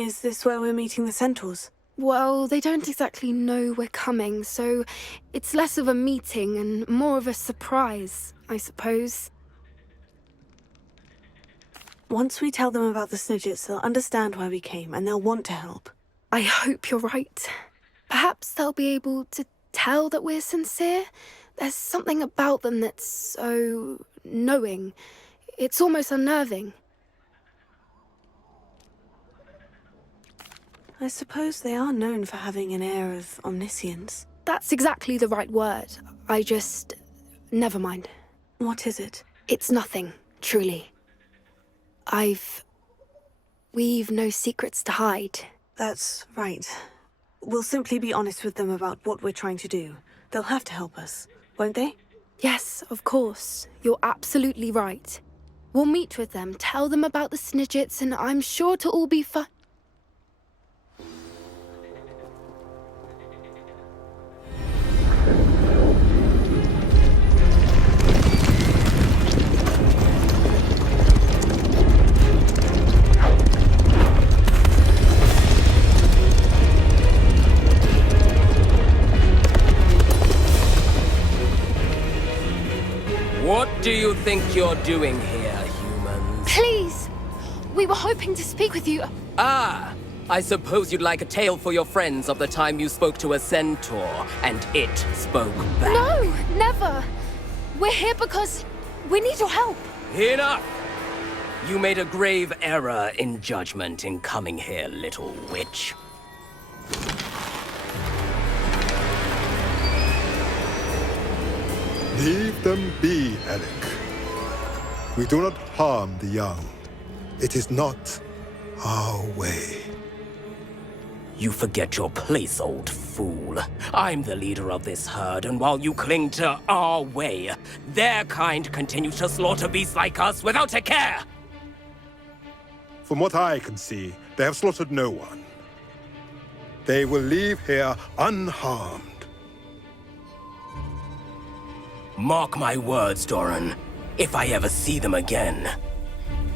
Is this where we're meeting the centaurs? Well, they don't exactly know we're coming, so it's less of a meeting and more of a surprise, I suppose. Once we tell them about the Snidgets, they'll understand why we came, and they'll want to help. I hope you're right. Perhaps they'll be able to tell that we're sincere. There's something about them that's so knowing. It's almost unnerving. I suppose they are known for having an air of omniscience. That's exactly the right word. Never mind. What is it? It's nothing, truly. We've no secrets to hide. That's right. We'll simply be honest with them about what we're trying to do. They'll have to help us, won't they? Yes, of course. You're absolutely right. We'll meet with them, tell them about the Snidgets, and I'm sure it'll all be fun. What do you think you're doing here, humans? Please! We were hoping to speak with you. Ah! I suppose you'd like a tale for your friends of the time you spoke to a centaur, and it spoke back. No, never! We're here because we need your help. Enough! You made a grave error in judgment in coming here, little witch. Leave them be, Alec. We do not harm the young. It is not our way. You forget your place, old fool. I'm the leader of this herd, and while you cling to our way, their kind continue to slaughter beasts like us without a care! From what I can see, they have slaughtered no one. They will leave here unharmed. Mark my words, Doran. If I ever see them again,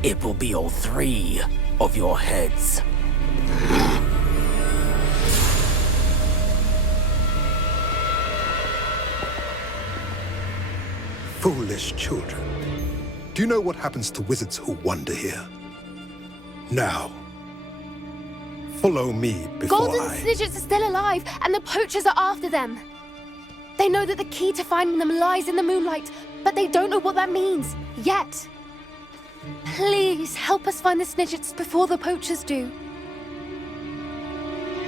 it will be all 3 of your heads. Foolish children. Do you know what happens to wizards who wander here? Now, follow me before Golden Snidgets are still alive, and the poachers are after them. They know that the key to finding them lies in the moonlight, but they don't know what that means, yet. Please, help us find the Snidgets before the poachers do.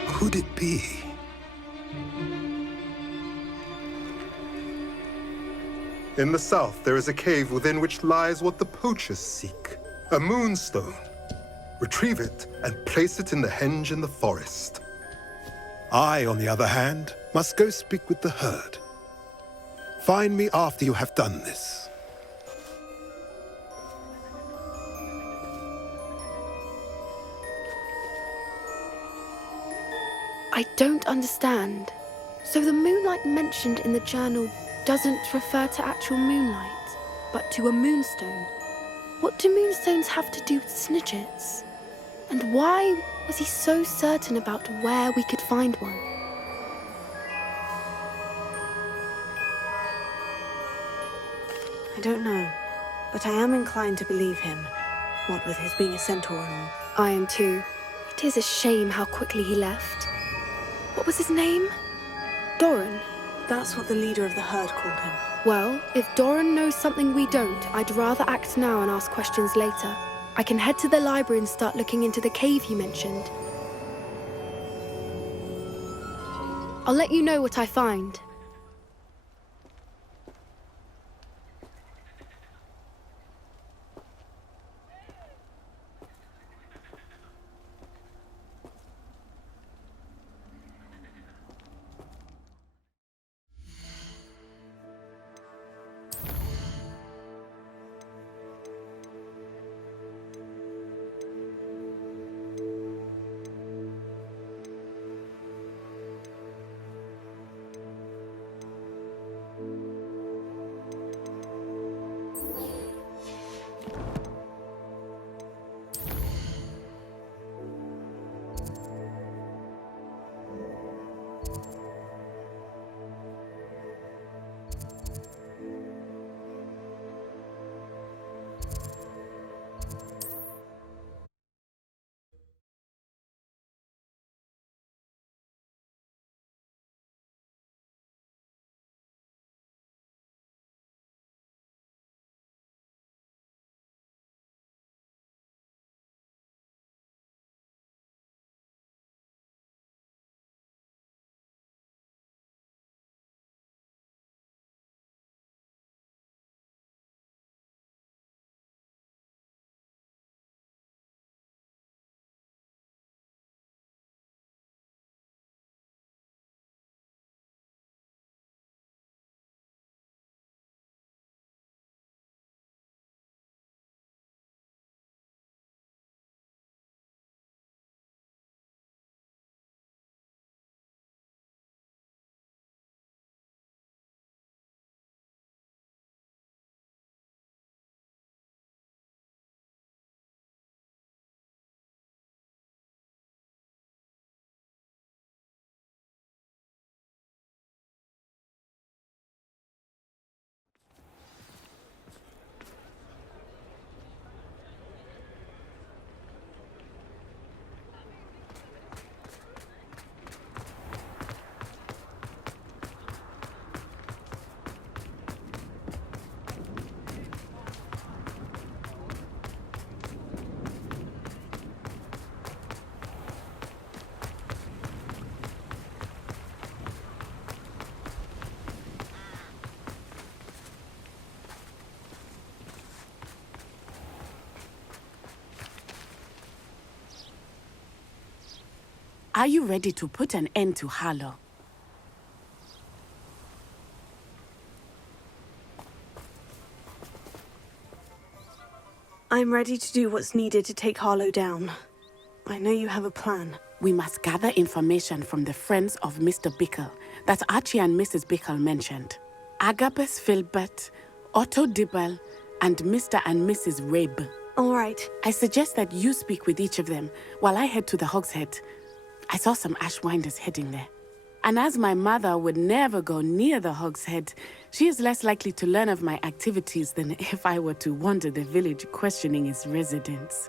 Could it be? In the south, there is a cave within which lies what the poachers seek. A moonstone. Retrieve it and place it in the henge in the forest. I, on the other hand, must go speak with the herd. Find me after you have done this. I don't understand. So the moonlight mentioned in the journal doesn't refer to actual moonlight, but to a moonstone. What do moonstones have to do with Snidgets? And why was he so certain about where we could find one? I don't know, but I am inclined to believe him. What with his being a centaur and all. I am too. It is a shame how quickly he left. What was his name? Doran. That's what the leader of the herd called him. Well, if Doran knows something we don't, I'd rather act now and ask questions later. I can head to the library and start looking into the cave you mentioned. I'll let you know what I find. Are you ready to put an end to Harlow? I'm ready to do what's needed to take Harlow down. I know you have a plan. We must gather information from the friends of Mr. Bickle that Archie and Mrs. Bickle mentioned. Agabus Filbert, Otto Dibble, and Mr. and Mrs. Rabe. All right. I suggest that you speak with each of them while I head to the Hogshead. I saw some Ashwinders heading there. And as my mother would never go near the Hogshead, she is less likely to learn of my activities than if I were to wander the village questioning its residents.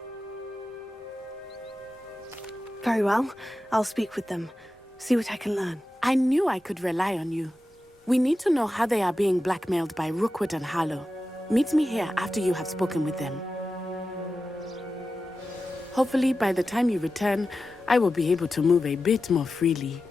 Very well. I'll speak with them. See what I can learn. I knew I could rely on you. We need to know how they are being blackmailed by Rookwood and Harlow. Meet me here after you have spoken with them. Hopefully, by the time you return, I will be able to move a bit more freely.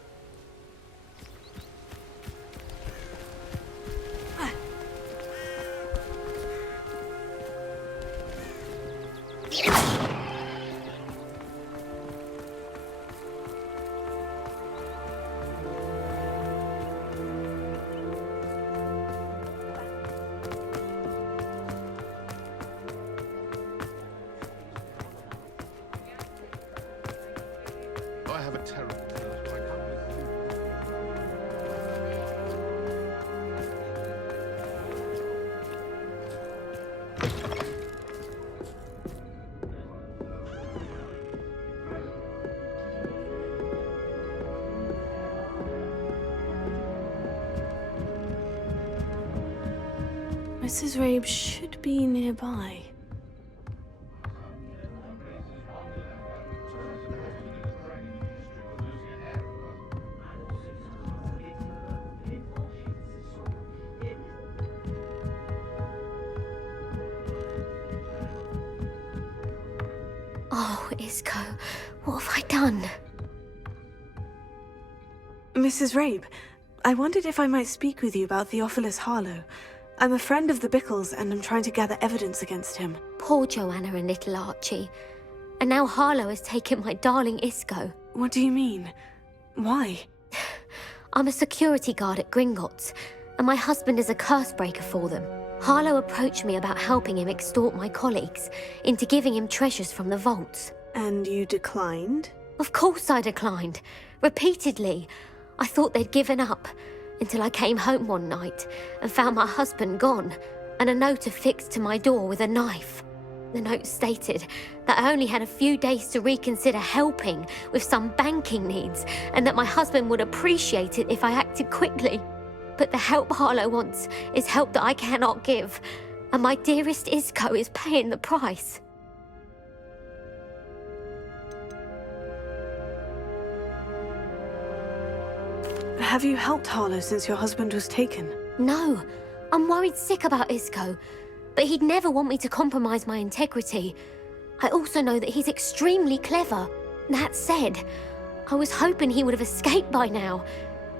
I have a terrible thirst. I can't Mrs. Rabe should be nearby. Oh, Isco, what have I done? Mrs. Rabe, I wondered if I might speak with you about Theophilus Harlow. I'm a friend of the Bickles and I'm trying to gather evidence against him. Poor Joanna and little Archie. And now Harlow has taken my darling Isco. What do you mean? Why? I'm a security guard at Gringotts, and my husband is a curse breaker for them. Harlow approached me about helping him extort my colleagues into giving him treasures from the vaults. And you declined? Of course I declined. Repeatedly. I thought they'd given up, until I came home one night and found my husband gone, and a note affixed to my door with a knife. The note stated that I only had a few days to reconsider helping with some banking needs, and that my husband would appreciate it if I acted quickly. But the help Harlow wants is help that I cannot give, and my dearest Isco is paying the price. Have you helped Harlow since your husband was taken? No, I'm worried sick about Isco, but he'd never want me to compromise my integrity. I also know that he's extremely clever. That said, I was hoping he would have escaped by now.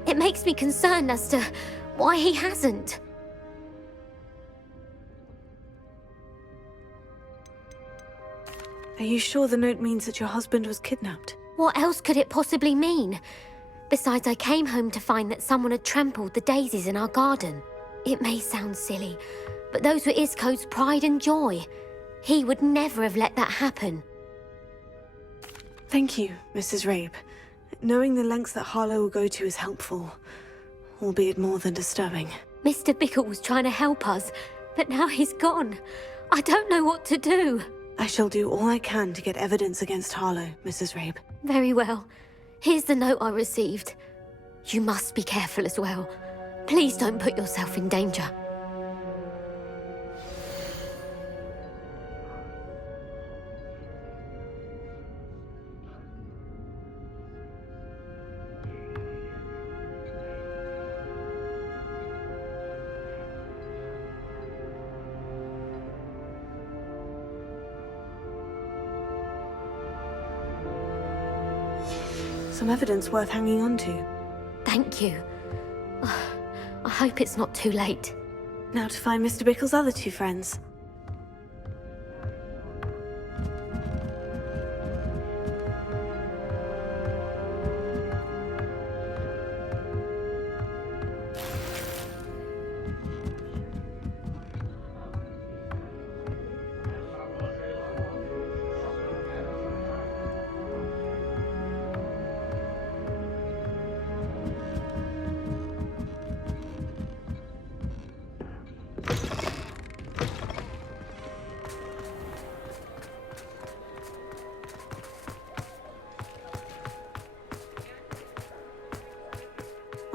It makes me concerned as to why he hasn't. Are you sure the note means that your husband was kidnapped? What else could it possibly mean? Besides, I came home to find that someone had trampled the daisies in our garden. It may sound silly, but those were Isco's pride and joy. He would never have let that happen. Thank you, Mrs. Rabe. Knowing the lengths that Harlow will go to is helpful, albeit more than disturbing. Mr. Bickle was trying to help us, but now he's gone. I don't know what to do. I shall do all I can to get evidence against Harlow, Mrs. Rabe. Very well. Here's the note I received. You must be careful as well. Please don't put yourself in danger. Some evidence worth hanging on to. Thank you. I hope it's not too late. Now to find Mr. Bickle's other two friends.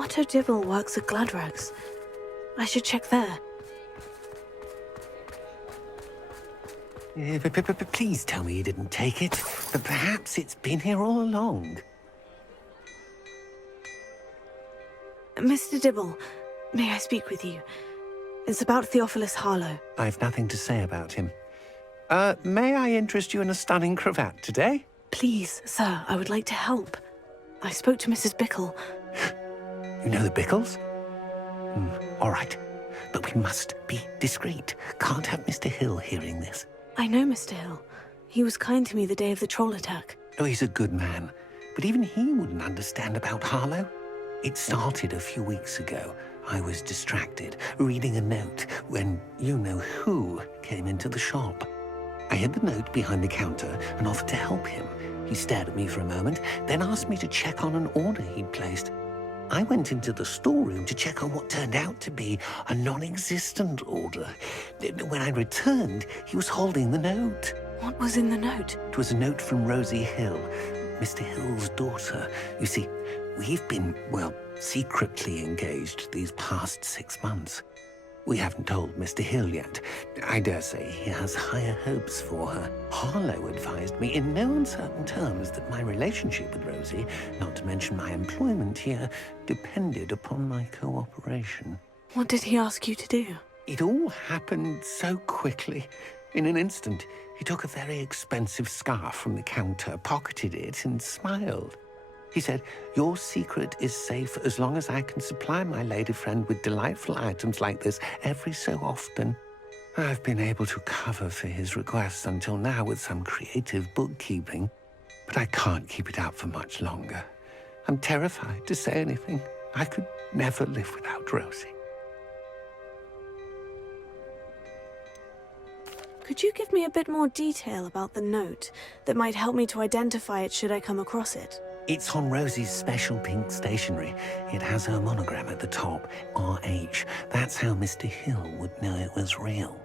Otto Dibble works at Gladrags. I should check there. Please tell me you didn't take it. But perhaps it's been here all along. Mr. Dibble, may I speak with you? It's about Theophilus Harlow. I've nothing to say about him. May I interest you in a stunning cravat today? Please, sir, I would like to help. I spoke to Mrs. Bickle. You know the Bickles? All right. But we must be discreet. Can't have Mr. Hill hearing this. I know Mr. Hill. He was kind to me the day of the troll attack. Oh, he's a good man. But even he wouldn't understand about Harlow. It started a few weeks ago. I was distracted, reading a note, when you-know-who came into the shop. I hid the note behind the counter and offered to help him. He stared at me for a moment, then asked me to check on an order he'd placed. I went into the storeroom to check on what turned out to be a non-existent order. When I returned, he was holding the note. What was in the note? It was a note from Rosie Hill, Mr. Hill's daughter. You see, we've been, well, secretly engaged these past 6 months. We haven't told Mr. Hill yet. I dare say he has higher hopes for her. Harlow advised me in no uncertain terms that my relationship with Rosie, not to mention my employment here, depended upon my cooperation. What did he ask you to do? It all happened so quickly. In an instant, he took a very expensive scarf from the counter, pocketed it, and smiled. He said, "Your secret is safe as long as I can supply my lady friend with delightful items like this every so often." I've been able to cover for his requests until now with some creative bookkeeping, but I can't keep it up for much longer. I'm terrified to say anything. I could never live without Rosie. Could you give me a bit more detail about the note that might help me to identify it should I come across it? It's on Rosie's special pink stationery. It has her monogram at the top, RH. That's how Mr. Hill would know it was real.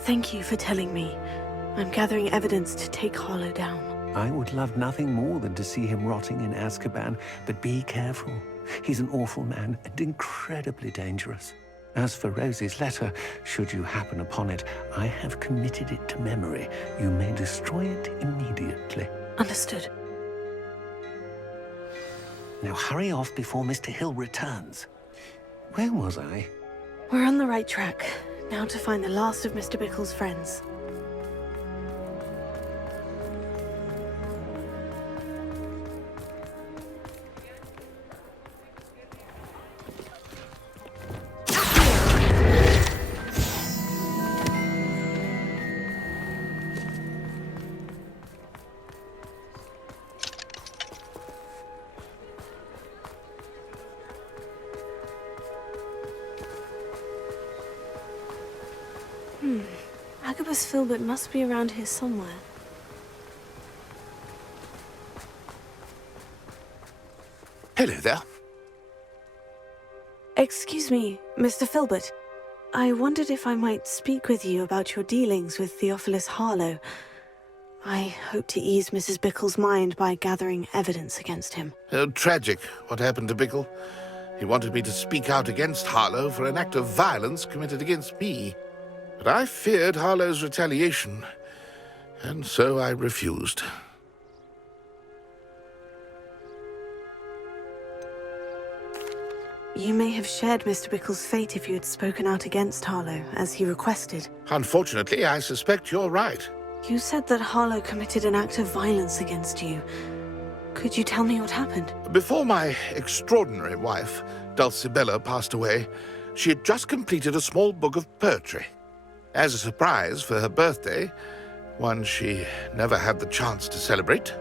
Thank you for telling me. I'm gathering evidence to take Harlow down. I would love nothing more than to see him rotting in Azkaban, but be careful. He's an awful man and incredibly dangerous. As for Rosie's letter, should you happen upon it, I have committed it to memory. You may destroy it immediately. Understood. Now hurry off before Mr. Hill returns. Where was I? We're on the right track. Now to find the last of Mr. Bickle's friends. Agabus Filbert must be around here somewhere. Hello there. Excuse me, Mr. Filbert. I wondered if I might speak with you about your dealings with Theophilus Harlow. I hope to ease Mrs. Bickle's mind by gathering evidence against him. Tragic, what happened to Bickle. He wanted me to speak out against Harlow for an act of violence committed against me. But I feared Harlow's retaliation, and so I refused. You may have shared Mr. Bickle's fate if you had spoken out against Harlow, as he requested. Unfortunately, I suspect you're right. You said that Harlow committed an act of violence against you. Could you tell me what happened? Before my extraordinary wife, Dulcibella, passed away, she had just completed a small book of poetry. As a surprise for her birthday, one she never had the chance to celebrate,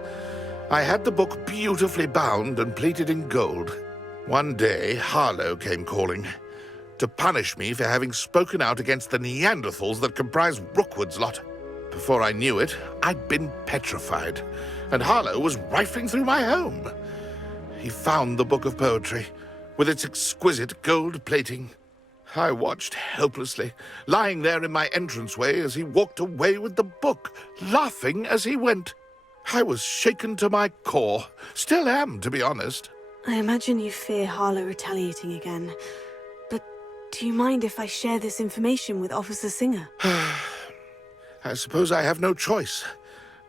I had the book beautifully bound and plated in gold. One day, Harlow came calling to punish me for having spoken out against the Neanderthals that comprise Rookwood's lot. Before I knew it, I'd been petrified, and Harlow was rifling through my home. He found the book of poetry, with its exquisite gold plating. I watched helplessly, lying there in my entranceway as he walked away with the book, laughing as he went. I was shaken to my core. Still am, to be honest. I imagine you fear Harlow retaliating again. But do you mind if I share this information with Officer Singer? I suppose I have no choice.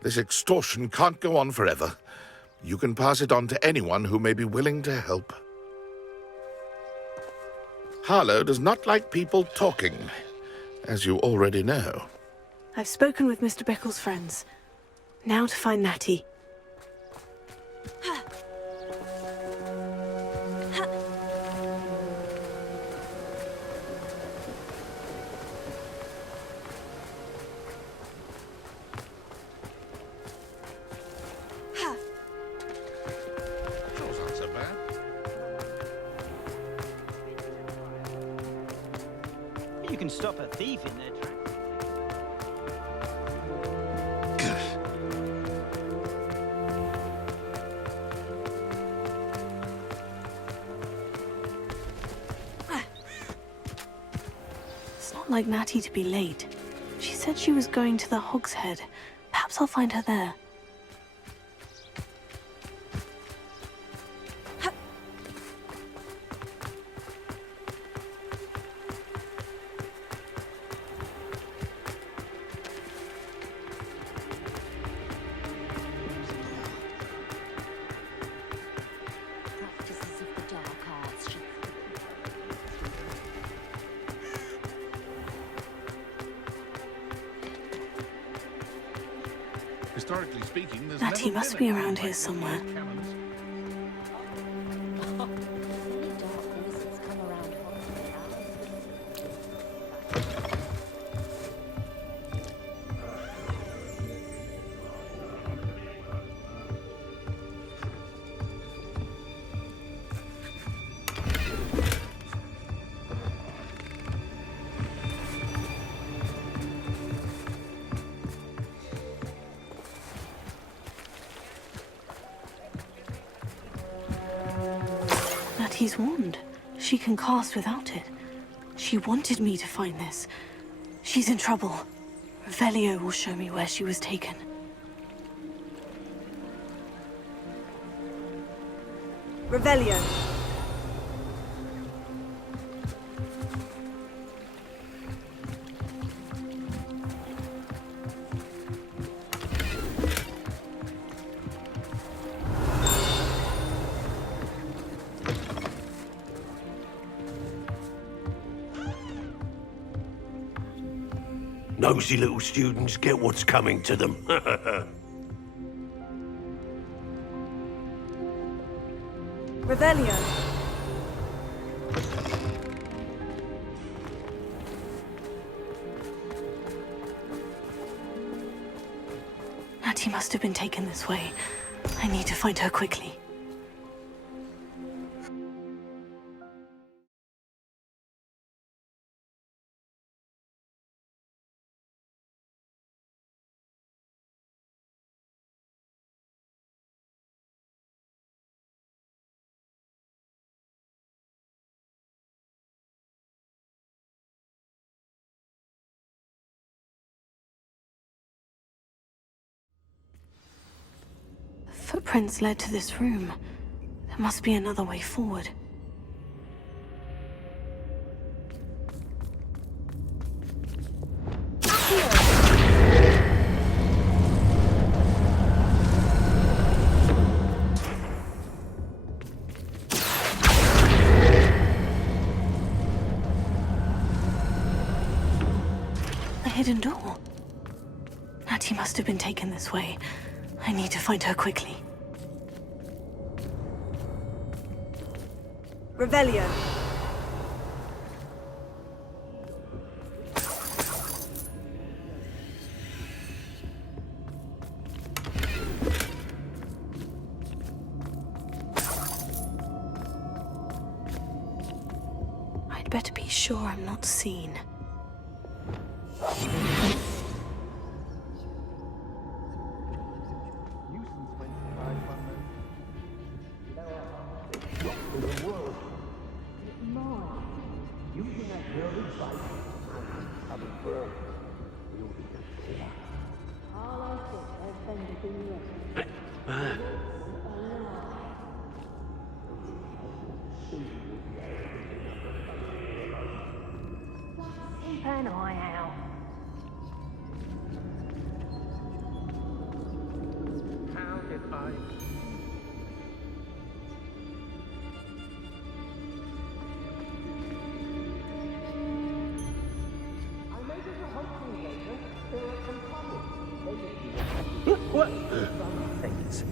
This extortion can't go on forever. You can pass it on to anyone who may be willing to help. Harlow does not like people talking, as you already know. I've spoken with Mr. Bickle's friends. Now to find Natty. Those aren't so bad. You can stop a thief in their tracks. It's not like Natty to be late. She said she was going to the Hog's Head. Perhaps I'll find her there. Practices of the dark arts. Historically speaking, there's Natty never must been be a around like here the somewhere. cannons. Many dark wizards come around Natty's wand. She can cast without it. She wanted me to find this. She's in trouble. Revelio will show me where she was taken. Revelio. Nosy little students get what's coming to them. Revelio. Natty must have been taken this way. I need to find her quickly. Footprints led to this room. There must be another way forward. A hidden door. Natty must have been taken this way. I need to find her quickly. Revelio. I'd better be sure I'm not seen. an eye out. How did I... What? Things.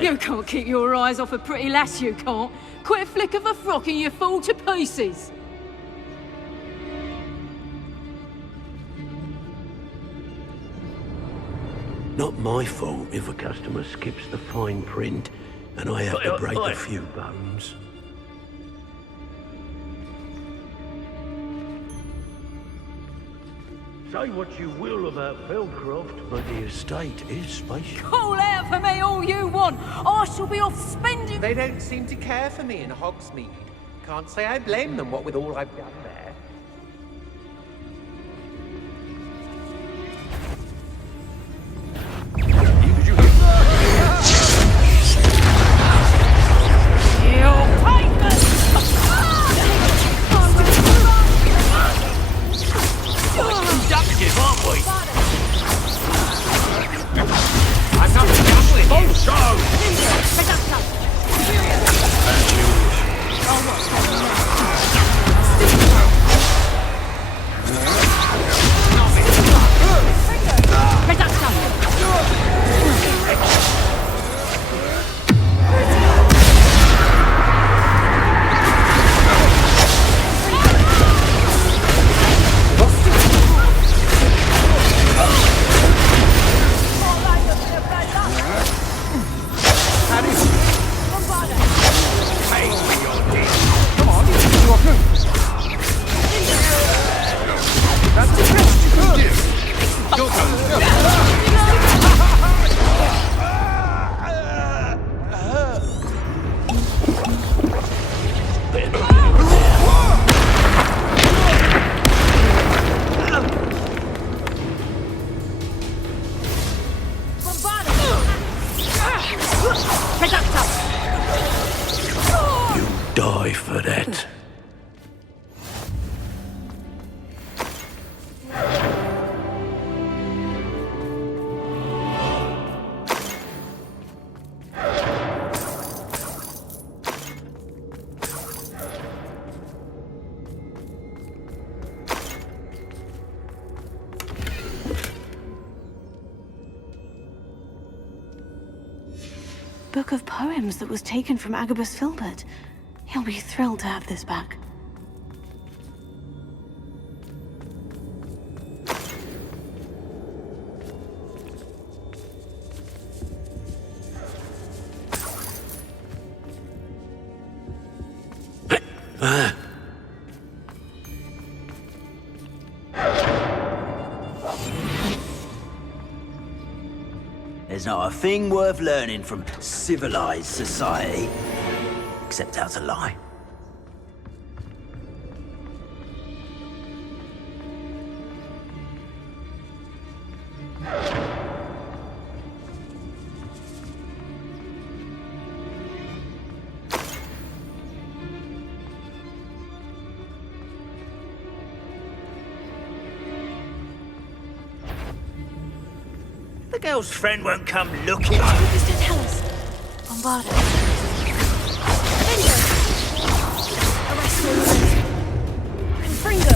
You can't keep your eyes off a pretty lass, you can't. Quit a flick of a frock and you fall to pieces. Not my fault if a customer skips the fine print and I have to break a few bones. Say what you will about Feldcroft, but the estate is spacious. Call out for me all you want. I shall be off spending... They don't seem to care for me in Hogsmeade. Can't say I blame them, what with all I've done there. Inductive, aren't we? Die for that. Book of poems that was taken from Agabus Filbert. He'll be thrilled to have this back. There's not a thing worth learning from civilized society, except how to lie. The girl's friend won't come looking. Mr. Tell us. Bombardo. Fringo. Erasmus. And Fringo.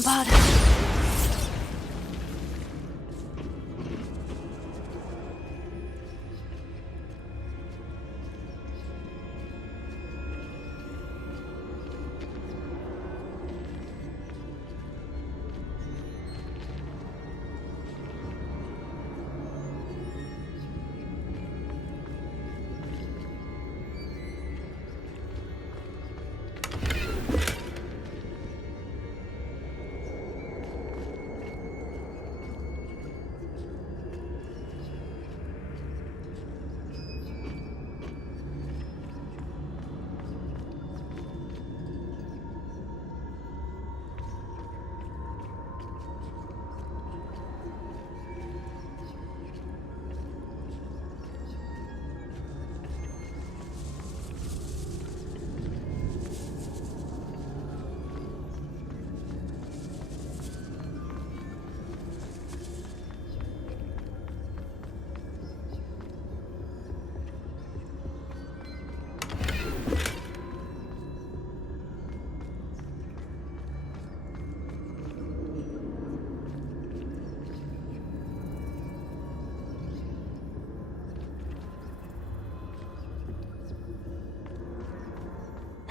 Bombarda.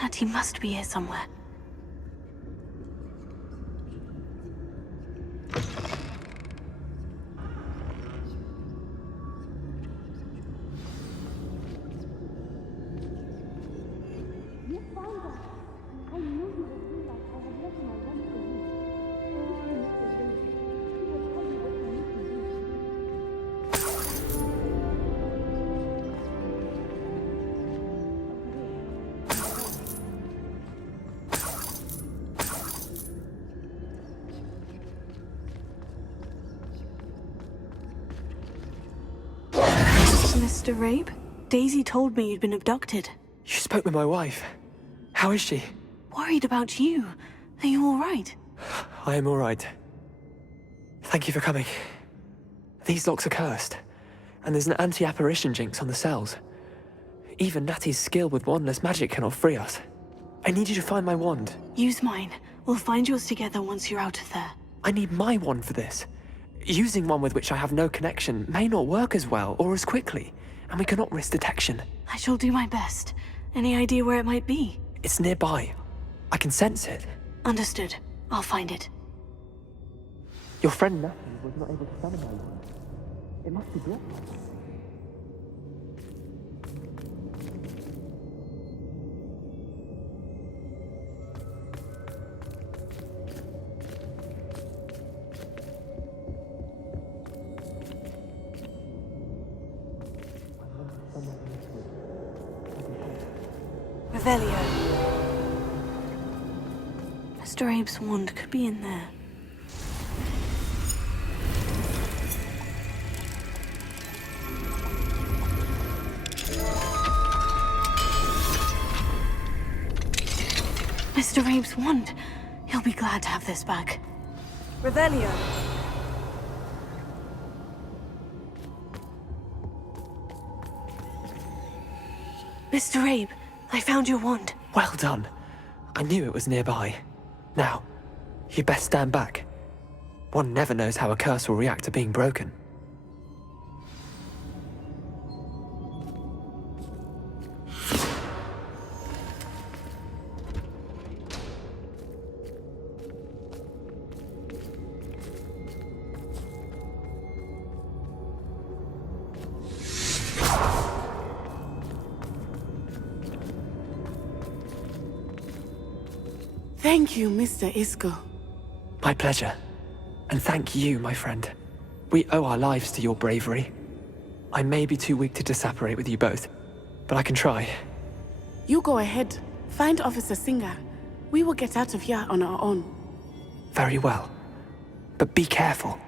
Natty must be here somewhere. Mr. Rabe? Daisy told me you'd been abducted. You spoke with my wife. How is she? Worried about you. Are you all right? I am all right. Thank you for coming. These locks are cursed, and there's an anti-apparition jinx on the cells. Even Natty's skill with wandless magic cannot free us. I need you to find my wand. Use mine. We'll find yours together once you're out of there. I need my wand for this. Using one with which I have no connection may not work as well or as quickly, and we cannot risk detection. I shall do my best. Any idea where it might be? It's nearby. I can sense it. Understood. I'll find it. Your friend Natty was not able to summon my wand. It must be blocked. Revelio. Mr. Abe's wand could be in there. Mr. Abe's wand. He'll be glad to have this back. Revelio. Mr. Abe, I found your wand. Well done. I knew it was nearby. Now, you best stand back. One never knows how a curse will react to being broken. Thank you, Mr. Isco. My pleasure. And thank you, my friend. We owe our lives to your bravery. I may be too weak to disapparate with you both, but I can try. You go ahead. Find Officer Singer. We will get out of here on our own. Very well. But be careful.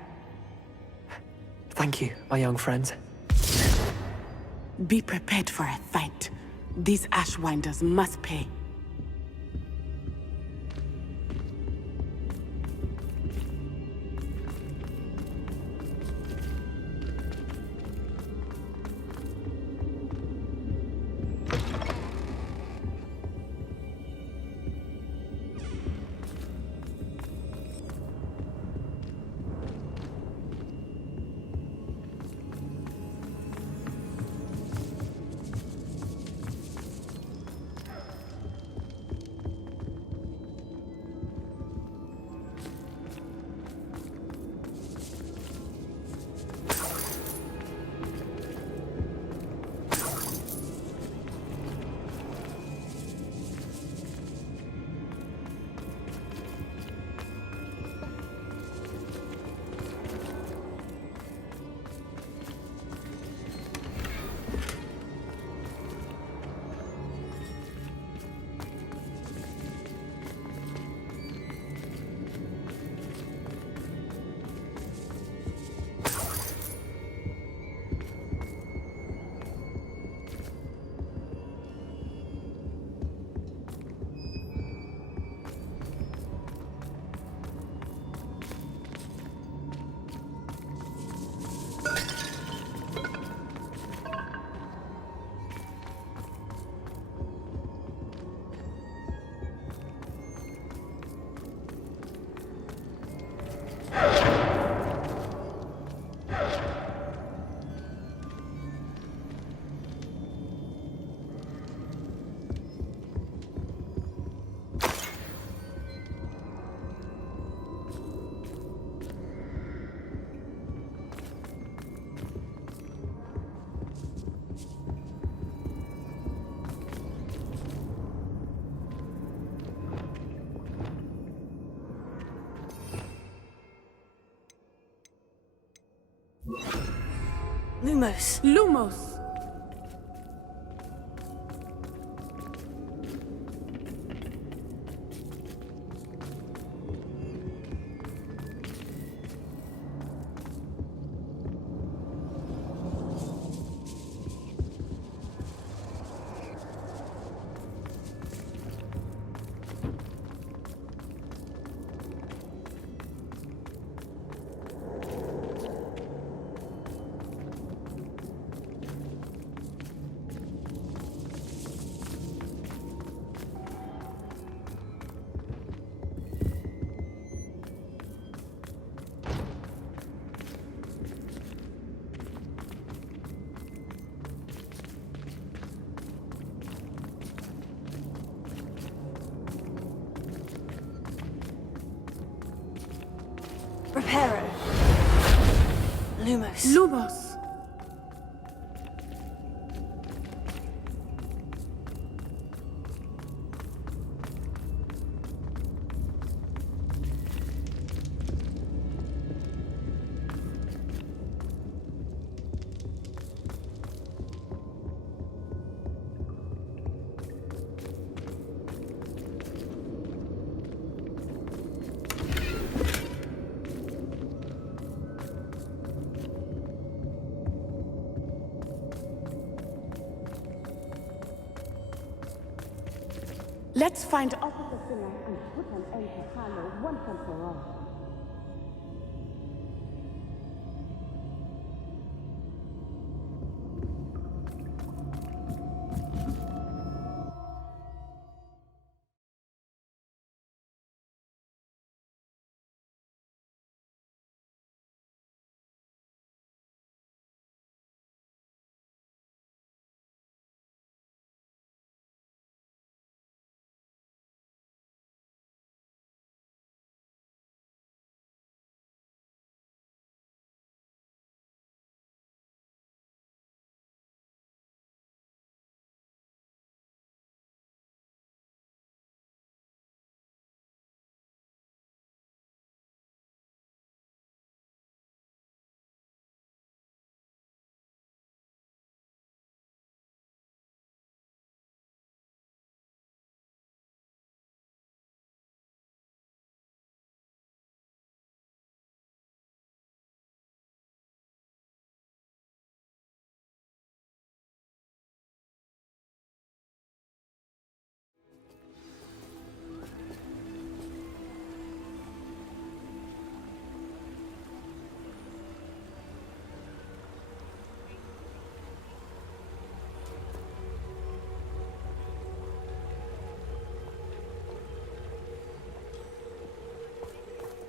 Thank you, my young friends. Be prepared for a fight. These Ashwinders must pay. Lumos. Lumos! Reparo. Lumos. Lumos! Let's find Officer Singer and put an end to Harlow once and for all.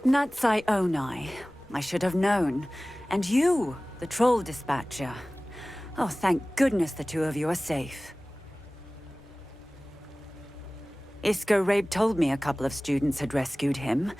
Natsai Onai. I should have known. And you, the troll dispatcher. Oh, thank goodness the two of you are safe. Isco Rabe told me a couple of students had rescued him.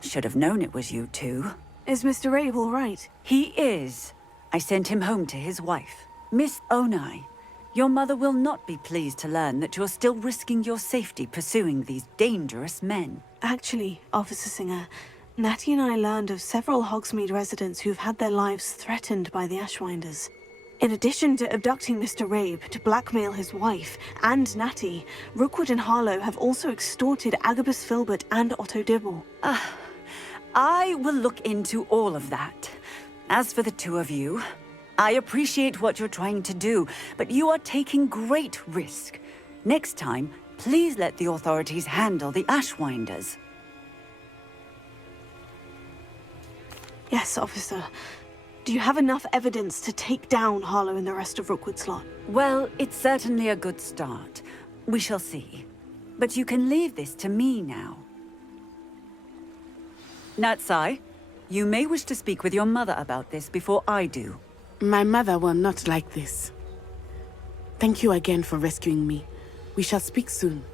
Should have known it was you two. Is Mr. Rabe all right? He is. I sent him home to his wife. Miss Onai, your mother will not be pleased to learn that you're still risking your safety pursuing these dangerous men. Actually, Officer Singer, Natty and I learned of several Hogsmeade residents who've had their lives threatened by the Ashwinders. In addition to abducting Mr. Rabe to blackmail his wife and Natty, Rookwood and Harlow have also extorted Agabus Filbert and Otto Dibble. I will look into all of that. As for the two of you, I appreciate what you're trying to do, but you are taking great risk. Next time, please let the authorities handle the Ashwinders. Yes, officer. Do you have enough evidence to take down Harlow and the rest of Rookwood's lot? Well, it's certainly a good start. We shall see. But you can leave this to me now. Natsai, you may wish to speak with your mother about this before I do. My mother will not like this. Thank you again for rescuing me. We shall speak soon.